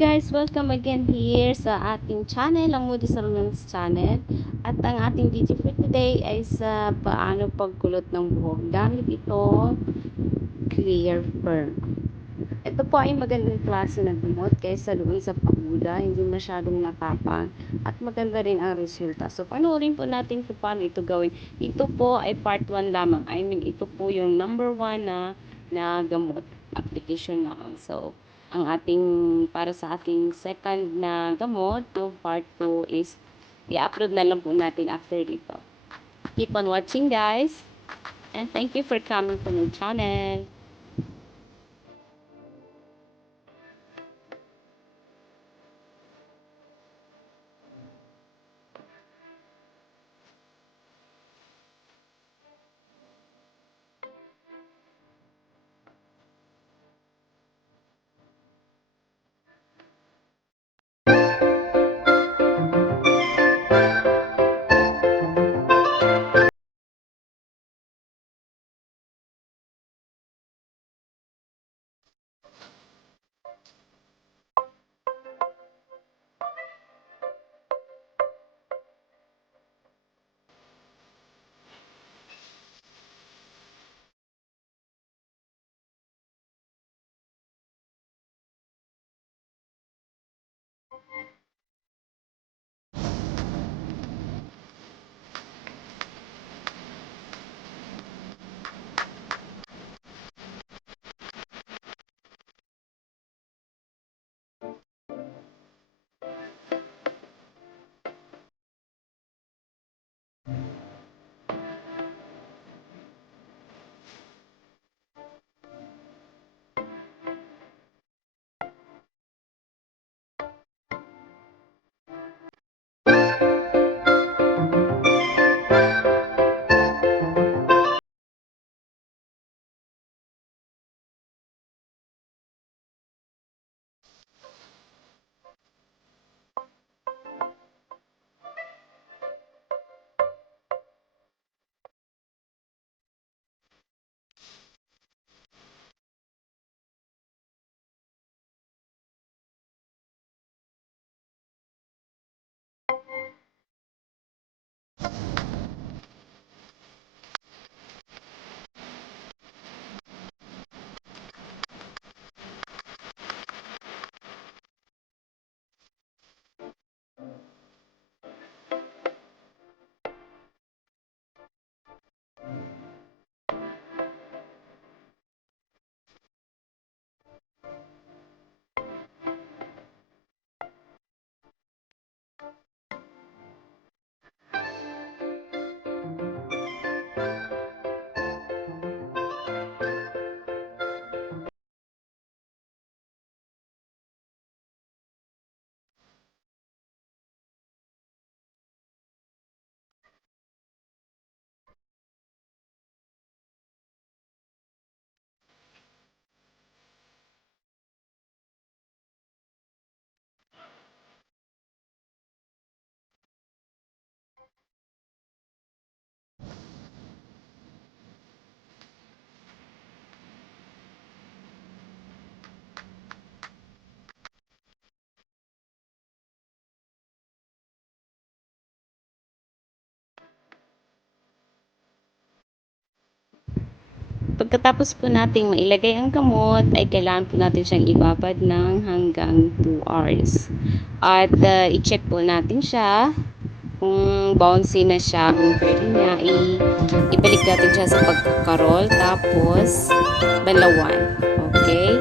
guys, welcome again here sa ating channel, ang Moody Salons channel. At ang ating video for today ay sa paano pagkulot ng buhok. Gamit ito, clear fern. Ito po ay magandang klase ng gamot kaysa doon sa pahuda, hindi masyadong nakapang at maganda rin ang resulta. So, panoorin po natin kung paano ito gawin. Ito po ay part 1 lamang. I mean, ito po yung number 1 na gamot application naman. So, ang ating, para sa ating second na gamot, to part 2 is, i-upload na lang po natin after dito. Keep on watching guys, and thank you for coming to my channel. Pagkatapos po nating mailagay ang gamot, ay kailangan po natin siyang ibabad ng hanggang 2 hours. At i-check po natin siya kung bouncy na siya, kung pwede niya, ibalik natin siya sa pagkakarol, tapos balawan. Okay?